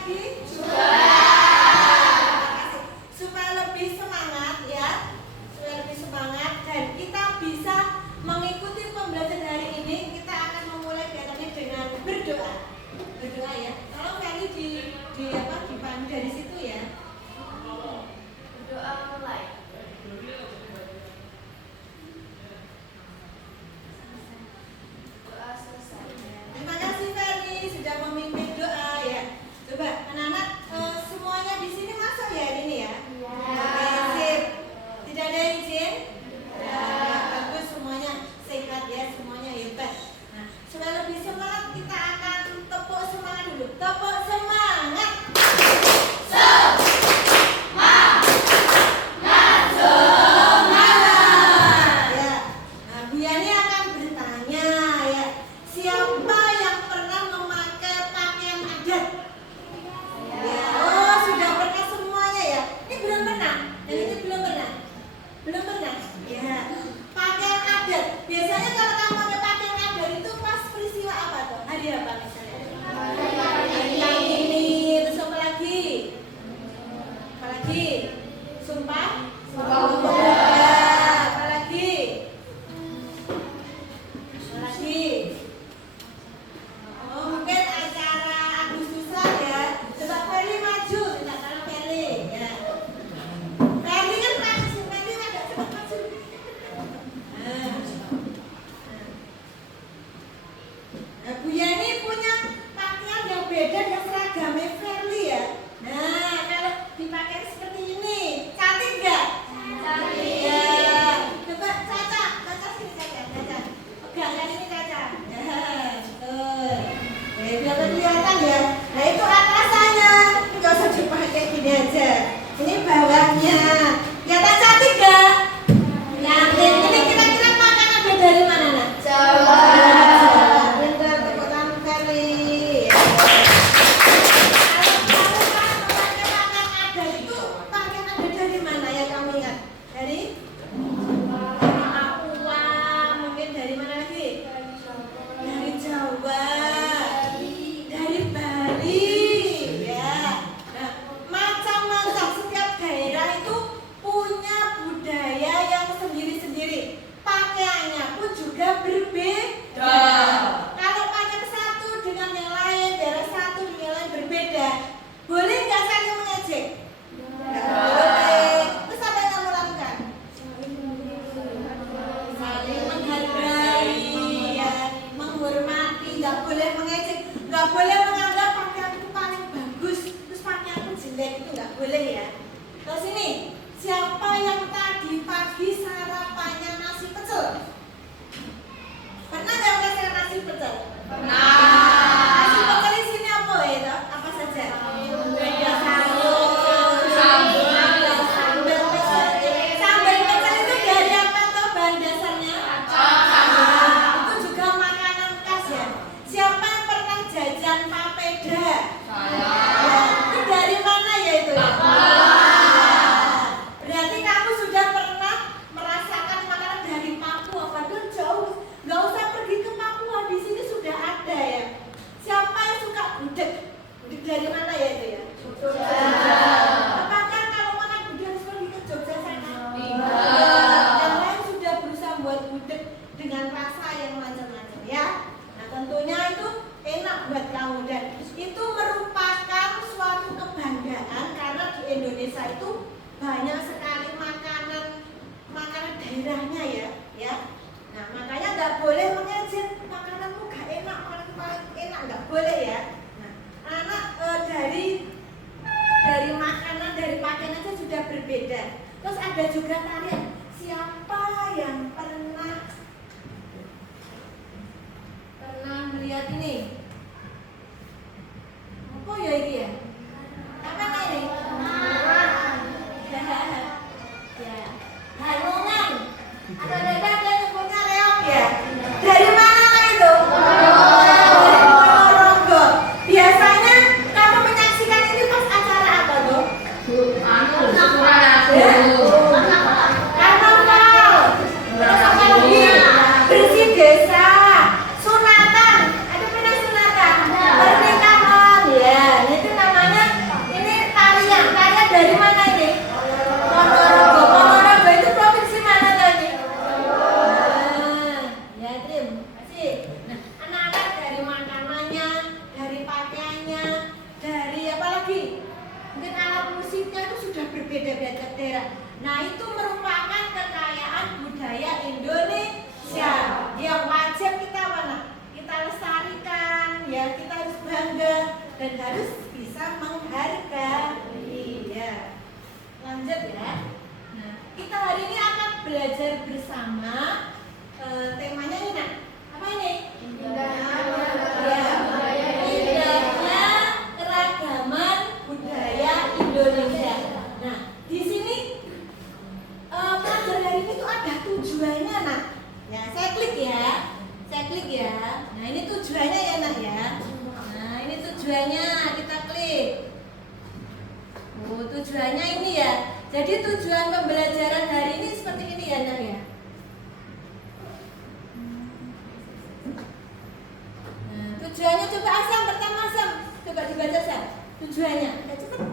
lagi? Supaya lebih semangat ya, supaya lebih semangat dan kita bisa mengikuti pembelajaran hari ini, kita akan memulai kegiatannya dengan berdoa. Berdoa ya. Kalau kali dipandu dari situ ya. Berdoa mulai. Doa selesai. Terima kasih Ferdi sudah memimpin doa ya. Coba anak-anak semuanya di sini masuk ya hari ini ya. Oke, sip. Tidak ada izin? Ya, bagus semuanya sehat ya, semuanya hebat. Nah, supaya lebih semangat kita akan tepuk semangat dulu. Tepuk semangat. Ya. Nah, Bu Yani akan bertanya ya, siapa yang pernah memakai pakaian adat? Ya, oh sudah pernah semuanya ya. Ini belum pernah. Dan ini belum pernah. Belum pernah. Ya. Pakaian adat. Biasanya kalau kamu pakai pakaian adat itu pas peristiwa apa tuh? Hari apa misalnya? Hari yang ini. Terus apa lagi? Apa lagi? Sumpah? Sumpah pemuda. Apa lagi? Apa lagi? Oh, mungkin acara Agustusan ya. Coba Ferry maju, tidak salah Ferry ya. Ferry kan maju, Ferry agak cepat maju. Nah, Bu Yani punya pakaian yang beda dengan seragamnya Ferry ya. Nah, kalau dipakai seperti ini, cantik nggak? Cantik. Ya. Coba Caca sini Caca. Pegangkan ini Caca. Ya, betul. Biar kelihatan ya. Nah itu atasannya, nggak usah dipakai gini aja. Ini bawahnya. Kelihatan cantik nggak? Cantik. Ini kira-kira makanan ada dari mana nak? Jawa. Bener, tepuk tangan Ferry. Kalau kamu memakai pakaian adat itu pakaian adat dari mana ya kamu ingat? Dari Papua, mungkin dari mana lagi? Dari Jawa, dari Bali, ya. Nah, macam-macam setiap daerah itu punya budaya yang sendiri-sendiri. Pakaiannya pun juga berbeda. Kalau pakaian satu dengan yang lain, daerah satu dengan yang lain berbeda. Boleh nggak saling mengejek? Nggak boleh. Terus apa yang kamu lakukan? Saling menghargai, ya, menghormati, nggak boleh mengejek, nggak boleh menganggap pakaian itu paling bagus, terus pakaian itu jelek, itu nggak boleh ya. Terus ini, siapa yang tadi pagi sarapannya nasi pecel? Pernah nggak merasakan nasi pecel? Nasi pecel di sini apa ya? Apa saja? Beda sayur, sambal pecel. Sambal pecel itu dari apa tuh bahan dasarnya? Itu juga makanan khas ya. Siapa yang pernah jajan papeda? Ya, itu dari mana ya itu ya? Berarti kamu sudah pernah merasakan makanan dari Papua, padahal jauh. Nggak usah pergi ke Papua, di sini sudah ada ya. Siapa yang suka gudeg? Gudeg dari mana ya itu ya? Apakah kalau makan gudeg harus pergi ke Jogja sana? Yang lain sudah berusaha buat gudeg dengan rasa yang macam-macam ya. Nah tentunya itu enak buat kamu dan itu merupakan suatu kebanggaan karena di Indonesia itu banyak sekali makanan daerahnya ya. Nah makanya nggak boleh mengejek makananmu gak enak, makananmu paling enak nggak boleh ya. Nah anak dari makanan dari pakaian aja sudah berbeda. Terus ada juga tarian. Siapa yang pernah melihat ini? Apa ya ini ya? Apa ini? Ya. Hanungan. Atau ada nyebutnya reok ya? Dari mana itu? Dari Ponorogo. Biasanya kamu menyaksikan ini pas acara apa tuh? Syukuran aku. nasibnya itu sudah berbeda-beda. Nah, itu merupakan kekayaan budaya Indonesia yang wajib kita kita lestarikan, ya, kita harus bangga dan harus bisa menghargai, ya. Lanjut ya. Nah, kita hari ini akan belajar bersama temanya ini, nah, apa ini? Indahnya keragaman budaya Indonesia. Nah, di sini pelajaran hari ini tuh ada tujuannya, nak. Ya, saya klik ya. Nah, ini tujuannya ya, nak ya. Nah, ini tujuannya, kita klik. Oh, tujuannya ini ya. Jadi tujuan pembelajaran hari ini seperti ini ya, nak ya. Nah, tujuannya coba Asam, pertama Asam. Coba dibaca Asam. Tujuannya. Kita cepat.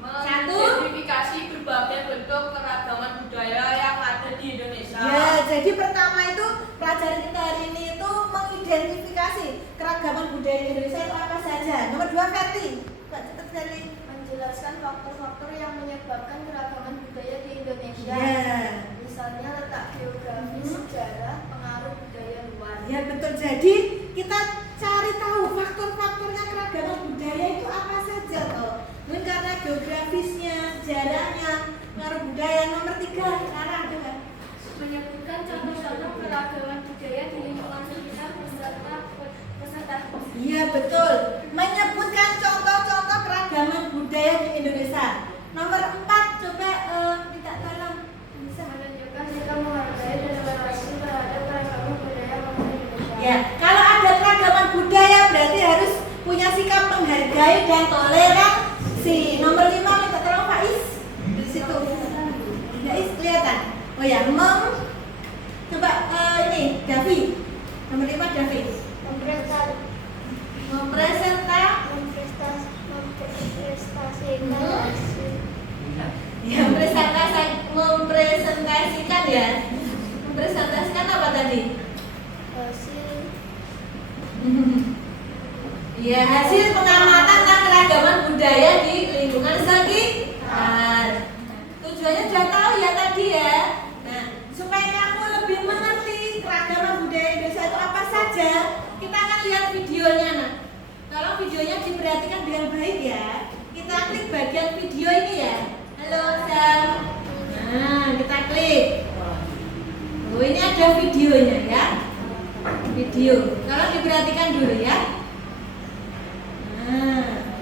Mengidentifikasi berbagai bentuk keragaman budaya yang ada di Indonesia. Ya, jadi pertama itu pelajaran kita hari ini itu mengidentifikasi keragaman budaya Indonesia itu apa saja. Nomor 2, Ferti. Coba cepat Ferti. Menjelaskan faktor-faktor yang menyebabkan keragaman budaya di Indonesia. Ya. Misalnya letak geografis, sejarah, pengaruh budaya luar. Ya, betul. Jadi kita cari tahu faktor-faktornya keragaman budaya itu apa saja toh. Mungkin karena geografisnya, sejarahnya, pengaruh budaya. Nomor 3, sekarang coba. Menyebutkan contoh-contoh keragaman budaya di lingkungan sekitar beserta peserta. Iya, betul. Menyebutkan contoh-contoh keragaman budaya di Indonesia. Nomor 4, coba minta tolong bisa. Menunjukkan sikap menghargai dan toleransi terhadap keragaman budaya Indonesia. Ya, kalau ada keragaman budaya berarti harus punya sikap menghargai dan toleransi. Nomor 5, minta tolong Faiz. Di situ. Faiz kelihatan. Oh ya, coba ini Davi. Nomor 5 Davi. Mempresentasikan ya. Mempresentasikan apa tadi? Ya, hasil pengamatan tentang keragaman budaya di lingkungan sekitar. Tujuannya sudah tahu ya tadi ya. Nah, supaya kamu lebih mengerti keragaman budaya Indonesia itu apa saja, kita akan lihat videonya. Nah, tolong videonya diperhatikan dengan baik ya. Kita klik bagian video ini ya. Halo Sam. Nah, kita klik. Oh, ini ada videonya ya. Video. Tolong diperhatikan dulu ya. Nah.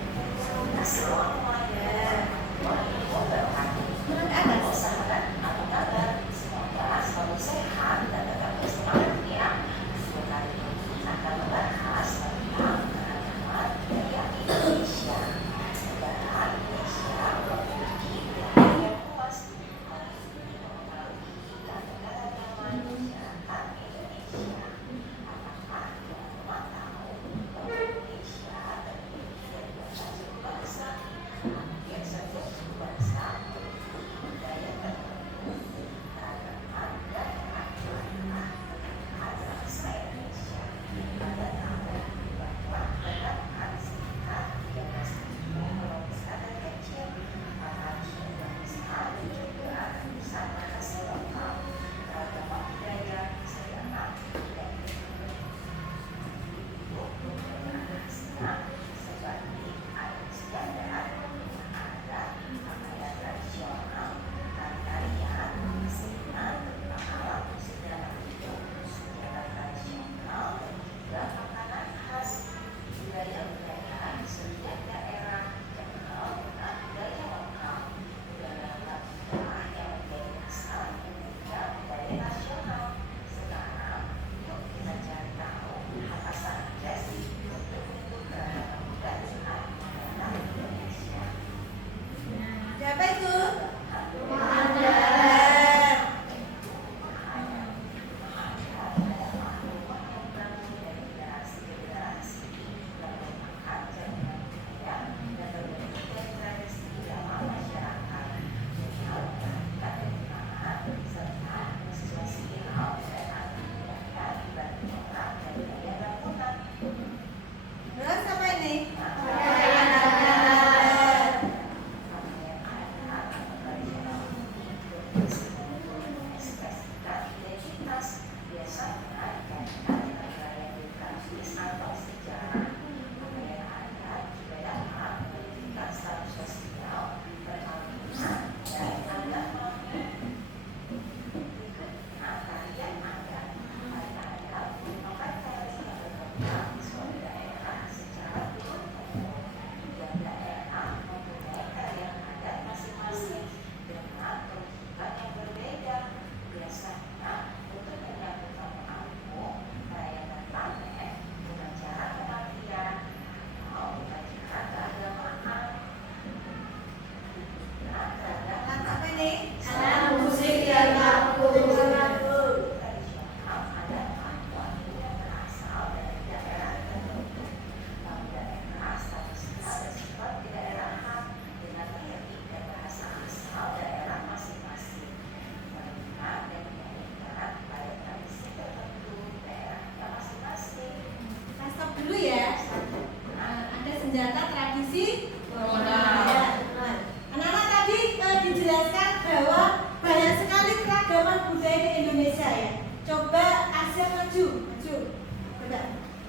Ya. Nah, anak-anak tadi dijelaskan bahwa banyak sekali keragaman budaya di Indonesia ya. Coba Asia maju. Coba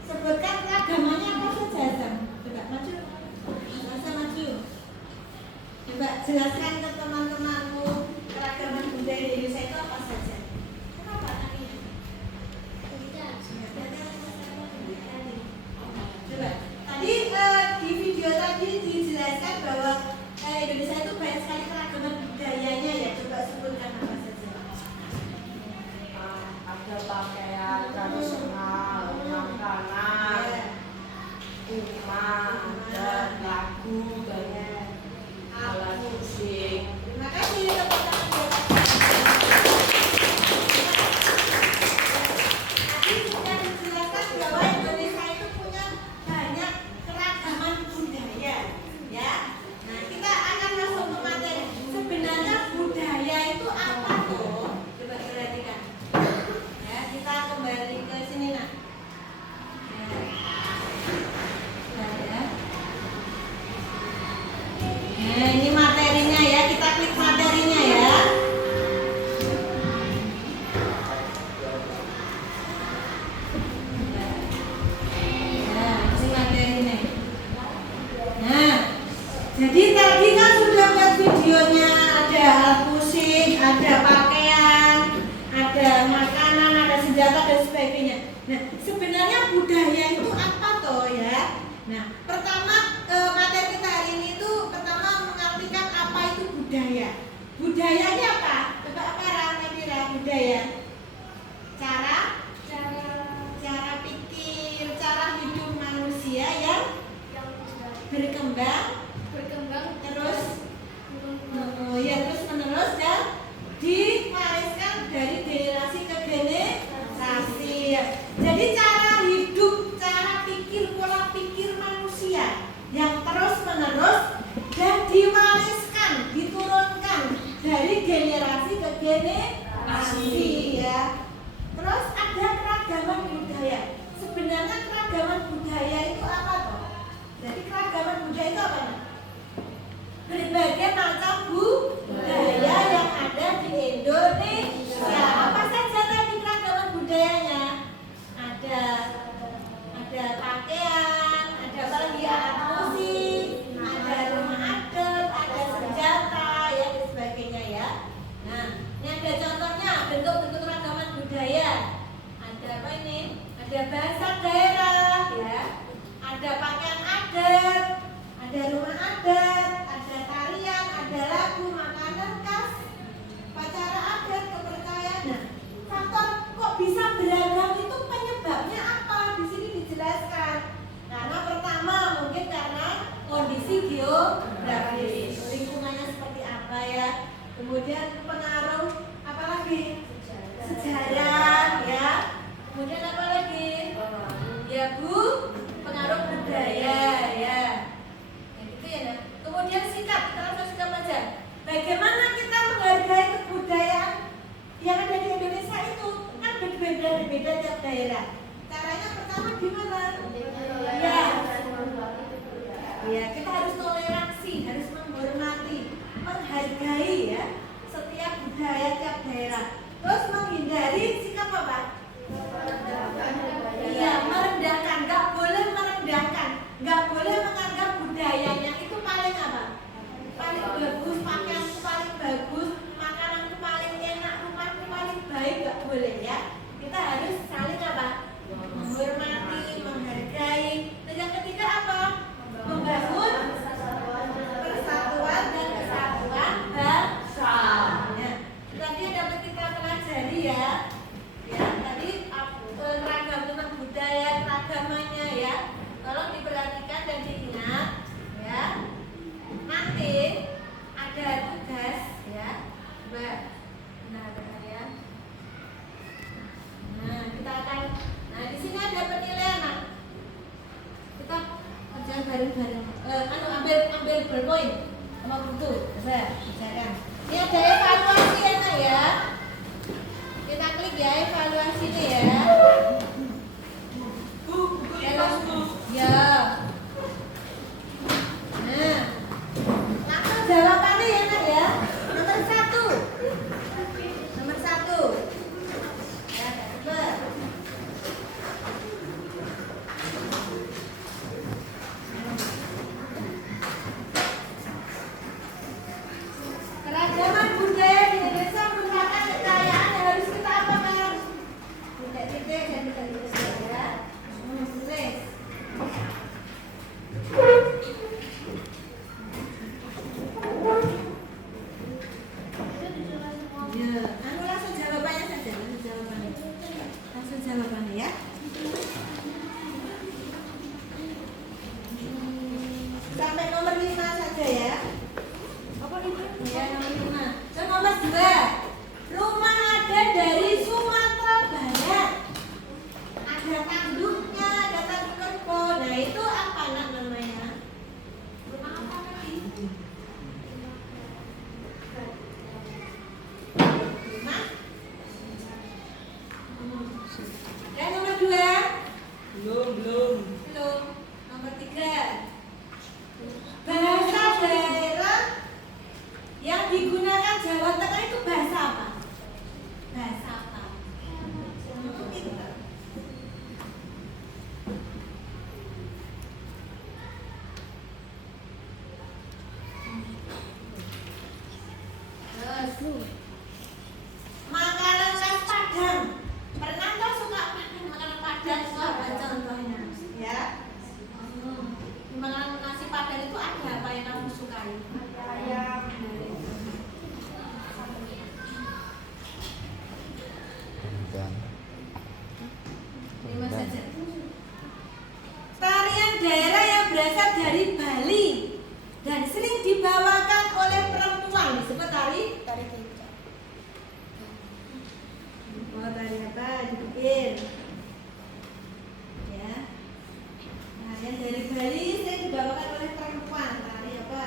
sebutkan keragamannya apa saja, Azam. Coba maju. Asia maju. Coba jelaskan ke teman-temanmu keragaman budaya di Indonesia itu apa saja. Kenapa tadinya? Coba. Tadi di video tadi dijelaskan bahwa Indonesia itu banyak sekali keragaman budayanya ya. Coba sebutkan apa saja. Ada pakaian tradisional, makanan, rumah, dan lagu, dan alat musik. Terima kasih teman-teman. Tadi sudah dijelaskan bahwa Indonesia itu punya banyak keragaman budaya, ya. Nah, kita akan masuk ke materi. Sebenarnya budaya itu apa tuh? Coba perhatikan. Ya, kita kembali ke sini nak. Ya. Nah, ini materinya ya. Kita klik materinya ya. Nah, ini materinya. Nah, jadi tadi kan sudah lihat videonya, ada alat musik, ada pakaian, ada makanan, ada senjata dan sebagainya. Nah, sebenarnya budaya itu apa toh ya? Nah, pertama materi kita hari ini itu pertama mengartikan apa itu budaya. Budayanya apa? Coba apa kira budaya? Cara pikir, cara hidup manusia yang berkembang terus menerus dan diwariskan dari generasi ke generasi. Jadi cara hidup, cara pikir, pola pikir manusia yang terus menerus dan diwariskan, diturunkan dari generasi ke generasi ya. Terus ada keragaman budaya. Sebenarnya keragaman budaya itu apa toh? Jadi keragaman budaya itu apa? Berbagai macam budaya yang ada di Indonesia. Apa saja tadi keragaman budayanya? Ada pakaian, ada apa lagi, alat musik, ada rumah adat, ada senjata, ya dan sebagainya ya. Nah, ini ada contohnya bentuk-bentuk keragaman budaya. Ada apa ini? Ada bahasa daerah, ya. Ada pakaian adat, ada rumah adat, ada tarian, ada lagu, makanan khas, upacara adat, kepercayaan. Nah, faktor kok bisa beragam itu penyebabnya apa? Di sini dijelaskan. Karena pertama mungkin karena kondisi geografis, lingkungannya seperti apa ya. Kemudian pengaruh apa lagi? Sejarah ya. Kemudian apa lagi? Ya Bu, pengaruh budaya ya. Gitu ya. Nah. Kemudian sikap, kita langsung sikap aja. Bagaimana kita menghargai kebudayaan yang ada di Indonesia itu? Kan berbeda-beda tiap daerah. Caranya pertama gimana? Ya, kita harus toleransi, harus menghormati, menghargai ya setiap budaya tiap daerah. Terus menghindari sikap apa? Iya, merendahkan. Nggak boleh merendahkan, nggak boleh menganggap budayanya itu paling apa? Paling bagus, pakaianku paling bagus, makananku paling enak, rumahku paling baik, nggak boleh ya. Kita harus saling apa? Menghormati, menghargai. Dan yang ketiga apa? Membangun persatuan dan kesatuan bangsa. Ya. Tadi dapat kita pelajari ya. Ya, tadi ragam tentang budaya, keragamannya ya. Tolong diperhatikan dan diingat ya. Nanti ada tugas ya. Coba. Nah, ya. Nah, kita akan di sini ada penilaian. Nah. Kita kerjaan bareng-bareng. Ambil berpoin sama buku. Saya kerjakan. Ini ada evaluasi ya, Nak ya. Kita klik ya evaluasinya ya. Bu, buku ini Ya. Nah, jawabannya ya nak ya. Nomor 1. Nomor 1. Ya, cepet. Keragaman budaya di Indonesia merupakan kekayaan yang harus kita apakan? Titik-titik dan titik-titik ya. Tulis. Ya, anu langsung jawabannya saja, langsung jawabannya. Langsung jawabannya ya. Sampai nomor 5 saja ya. Apa itu? Ya, nomor 5. So, nomor 2. Rumah ada dari Sumatera Barat. Ada tanduknya, ada tanduk kerbau. Nah, itu apa nak namanya? Rumah apa tadi? Rumah? Dan nomor 2? Belum. Belum. Nomor 3. Bahasa daerah yang digunakan Jawa Tengah itu bahasa apa? Bahasa apa? Pintar. Terus, makanan khas Padang. Pernah nggak suka makan makanan Padang? Apa contohnya? Ya. Di makanan nasi Padang itu ada apa yang kamu sukai? Ayam. Bukan. 5 saja. Tarian daerah yang berasal dari Bali dan sering dibawakan oleh perempuan disebut tari kecak. Oh, tari apa? Dibikin. Ya. Tarian dari Bali sering dibawakan oleh perempuan. Tari apa?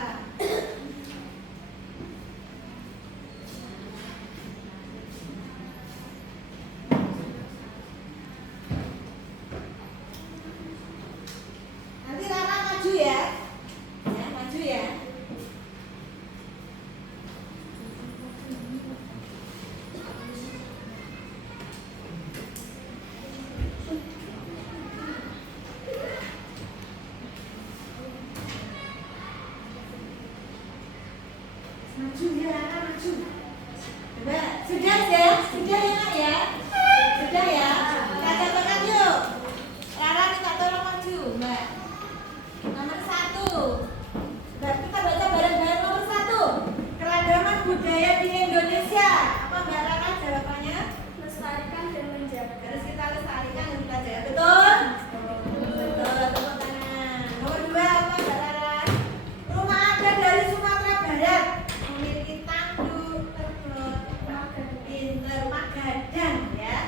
Nanti Rara maju ya. Ya, maju ya. Maju ya, Rara maju. Coba, sudah ya? Sudah ya, Nak ya? Sudah ya? Kita contohkan yuk. Rara minta tolong maju, Mbak. Nomor 1. Mbak, kita baca bareng-bareng nomor 1. Keragaman budaya di Indonesia. Apa Mbak Rara jawabannya? Melestarikan dan menjaga. Harus kita lestarikan dan kita jaga. Betul? Betul, tepuk tangan. Nomor 2 apa Mbak Rara? Rumah adat dari Sumatera Barat memiliki tanduk, terbot, pinter, magadang ya.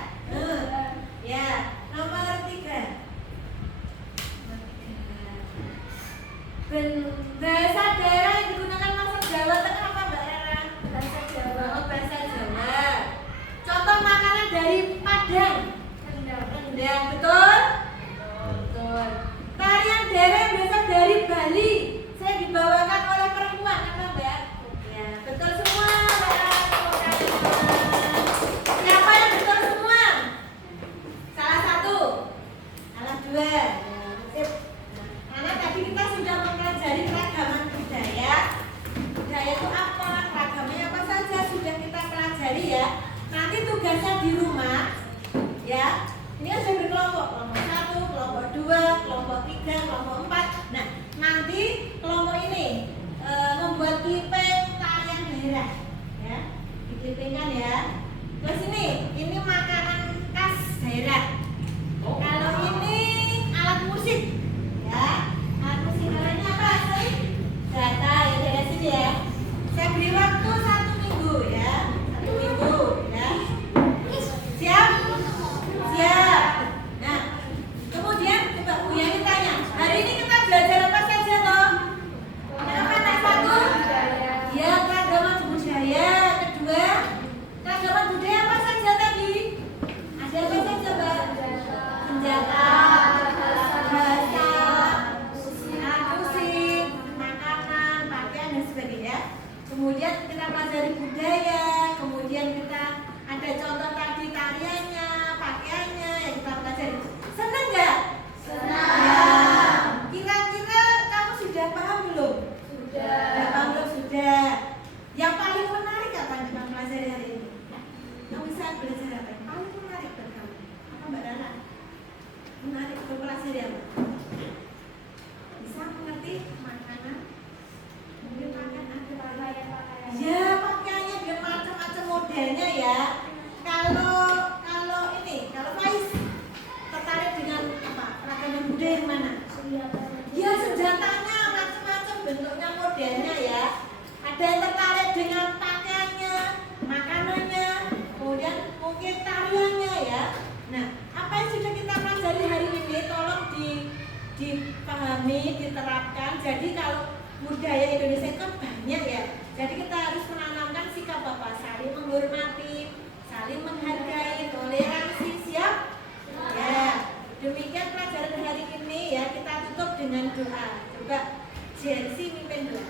sebagainya. Kemudian kita pelajari budaya, kemudian kita ada contoh tadi tariannya, pakaiannya yang kita pelajari. Senang nggak? Senang. Ya. Kira-kira kamu sudah paham belum? Sudah paham belum? Sudah. Yang paling menarik apa yang kita pelajari hari ini? Kamu bisa belajar apa? Yang paling menarik buat kamu? Apa Mbak Rana? Menarik untuk pelajari apa? Bisa mengerti makanan? Mungkin makan ada ya, pakaiannya dengan macam-macam modelnya ya. Kalau Faiz tertarik dengan apa? Ragaman budaya yang mana? Ya, senjatanya macam-macam bentuknya, modelnya ya. Ada yang tertarik dengan pakaiannya, makanannya, kemudian mungkin tariannya ya. Nah, apa yang sudah kita pelajari hari ini tolong dipahami, diterapkan. Jadi kalau budaya Indonesia itu kan banyak ya. Jadi kita harus menanamkan sikap apa? Saling menghormati, saling menghargai, toleransi, siap? Ya. Demikian pelajaran hari ini ya. Kita tutup dengan doa. Coba Jensi mimpin doa.